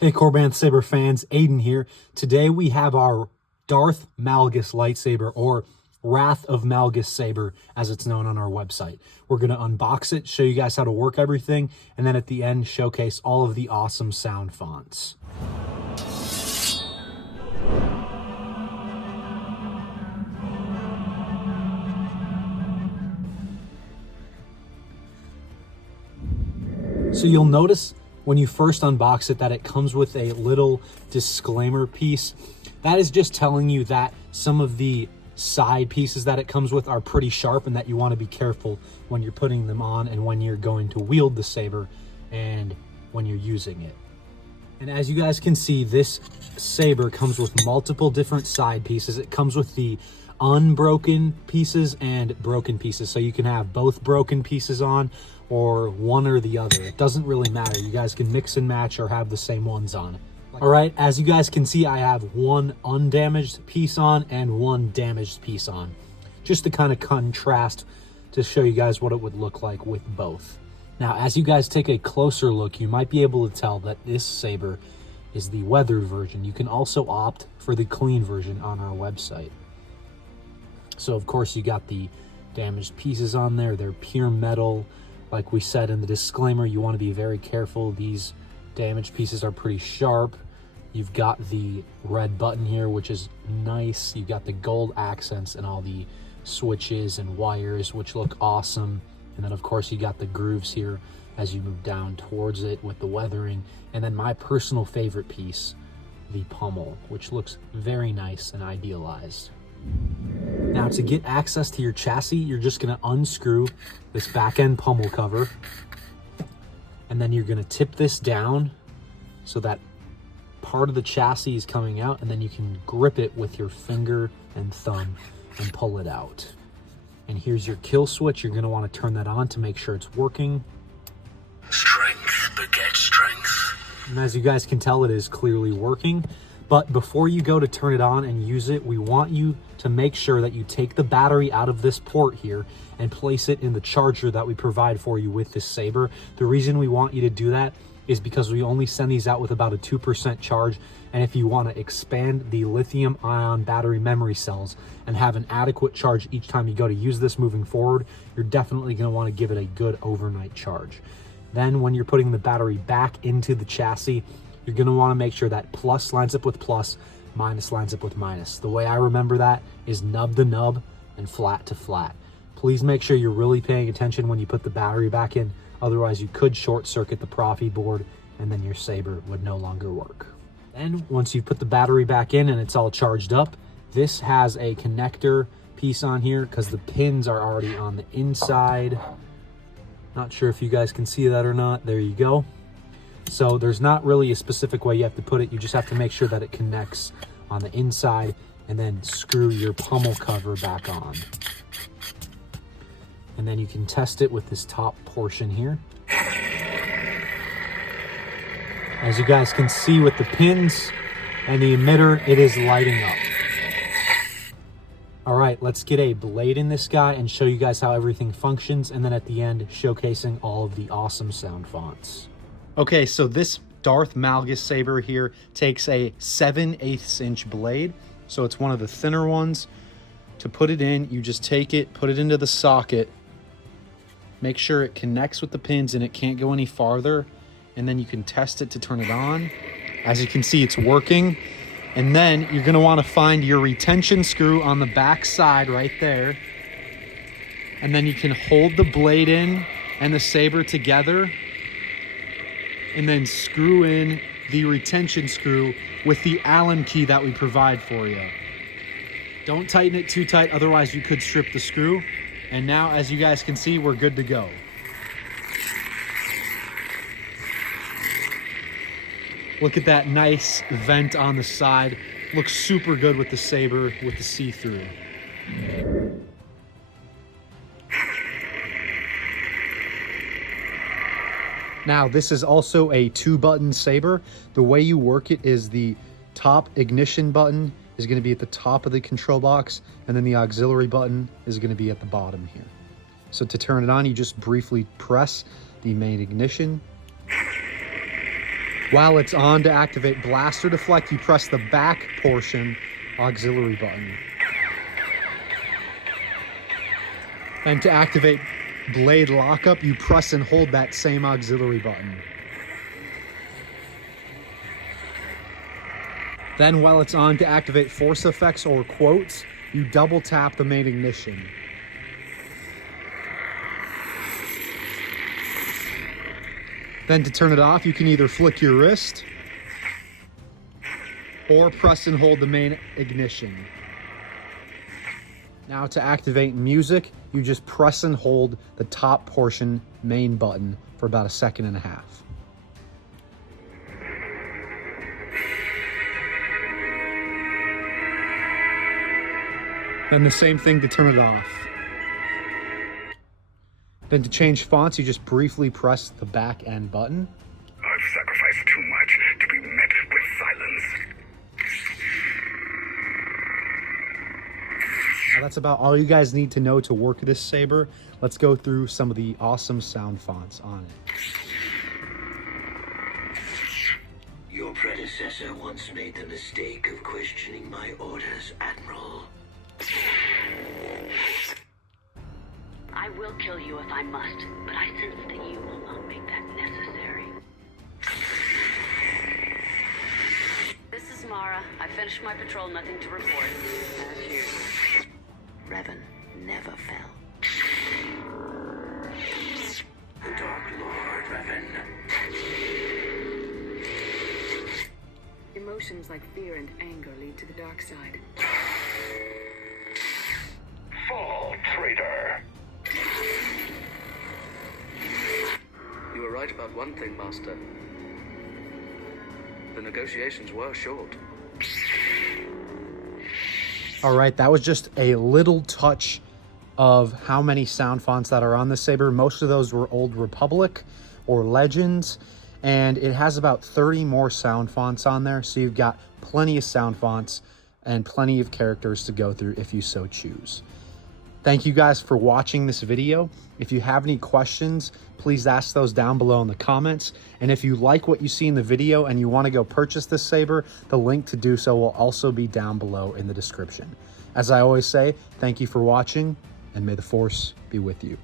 Hey Corband Saber fans, Aiden here. Today we have our Darth Malgus lightsaber, or Wrath of Malgus saber as it's known on our website. We're going to unbox it, show you guys how to work everything, and then at the end showcase all of the awesome sound fonts. So you'll notice when you first unbox it that it comes with a little disclaimer piece. That is just telling you that some of the side pieces that it comes with are pretty sharp and that you want to be careful when you're putting them on and when you're going to wield the saber and when you're using it. And as you guys can see, this saber comes with multiple different side pieces. It comes with the unbroken pieces and broken pieces, so you can have both broken pieces on or one or the other. It doesn't really matter. You guys can mix and match or have the same ones on. All right, as you guys can see, I have one undamaged piece on and one damaged piece on, just to kind of contrast to show you guys what it would look like with both. Now, as you guys take a closer look, you might be able to tell that this saber is the weathered version. You can also opt for the clean version on our website. So of course you got the damaged pieces on there. They're pure metal. Like we said in the disclaimer, you want to be very careful. These damaged pieces are pretty sharp. You've got the red button here, which is nice. You've got the gold accents and all the switches and wires, which look awesome. And then of course you got the grooves here as you move down towards it with the weathering. And then my personal favorite piece, the pommel, which looks very nice and idealized. Now, to get access to your chassis, you're just going to unscrew this back end pommel cover, and then you're going to tip this down so that part of the chassis is coming out, and then you can grip it with your finger and thumb and pull it out. And here's your kill switch. You're going to want to turn that on to make sure it's working. Strength begets strength. And as you guys can tell, it is clearly working. But before you go to turn it on and use it, we want you to make sure that you take the battery out of this port here and place it in the charger that we provide for you with this saber. The reason we want you to do that is because we only send these out with about a 2% charge. And if you want to expand the lithium ion battery memory cells and have an adequate charge each time you go to use this moving forward, you're definitely going to want to give it a good overnight charge. Then when you're putting the battery back into the chassis, you're going to want to make sure that plus lines up with plus, minus lines up with minus. The way I remember that is nub to nub and flat to flat. Please make sure you're really paying attention when you put the battery back in. Otherwise, you could short circuit the Proffieboard and then your saber would no longer work. Then once you put the battery back in and it's all charged up, this has a connector piece on here because the pins are already on the inside. Not sure if you guys can see that or not. There you go. So there's not really a specific way you have to put it. You just have to make sure that it connects on the inside and then screw your pommel cover back on. And then you can test it with this top portion here. As you guys can see with the pins and the emitter, it is lighting up. All right, let's get a blade in this guy and show you guys how everything functions. And then at the end, showcasing all of the awesome sound fonts. Okay, so this Darth Malgus saber here takes a 7/8 inch blade. So it's one of the thinner ones. To put it in, you just take it, put it into the socket, make sure it connects with the pins and it can't go any farther. And then you can test it to turn it on. As you can see, it's working. And then you're gonna wanna find your retention screw on the back side right there. And then you can hold the blade in and the saber together, and then screw in the retention screw with the Allen key that we provide for you. Don't tighten it too tight, otherwise you could strip the screw. And now, as you guys can see, we're good to go. Look at that nice vent on the side. Looks super good with the saber, with the see-through. Now, this is also a 2-button saber. The way you work it is the top ignition button is going to be at the top of the control box, and then the auxiliary button is going to be at the bottom here. So to turn it on, you just briefly press the main ignition, While it's on, to activate blaster deflect, you press the back portion auxiliary button. And to activate blade lockup, you press and hold that same auxiliary button. Then while it's on, to activate force effects or quotes, you double tap the main ignition. Then to turn it off, you can either flick your wrist or press and hold the main ignition. Now to activate music, you just press and hold the top portion main button for about 1.5 seconds. Then the same thing to turn it off. Then to change fonts, you just briefly press the back end button. I've sacrificed too much to be met with silence. Now that's about all you guys need to know to work this saber. Let's go through some of the awesome sound fonts on it. Your predecessor once made the mistake of questioning my orders, Admiral. I will kill you if I must, but I sense that you will not make that necessary. This is Mara. I finished my patrol, nothing to report. As usual. Revan never fell. The Dark Lord, Revan. Emotions like fear and anger lead to the dark side. Fall, traitor. You were right about one thing, Master. The negotiations were short. All right, that was just a little touch of how many sound fonts that are on this saber. Most of those were Old Republic or Legends, and it has about 30 more sound fonts on there. So you've got plenty of sound fonts and plenty of characters to go through if you so choose. Thank you guys for watching this video. If you have any questions, please ask those down below in the comments. And if you like what you see in the video and you want to go purchase this saber, the link to do so will also be down below in the description. As I always say, thank you for watching, and may the Force be with you.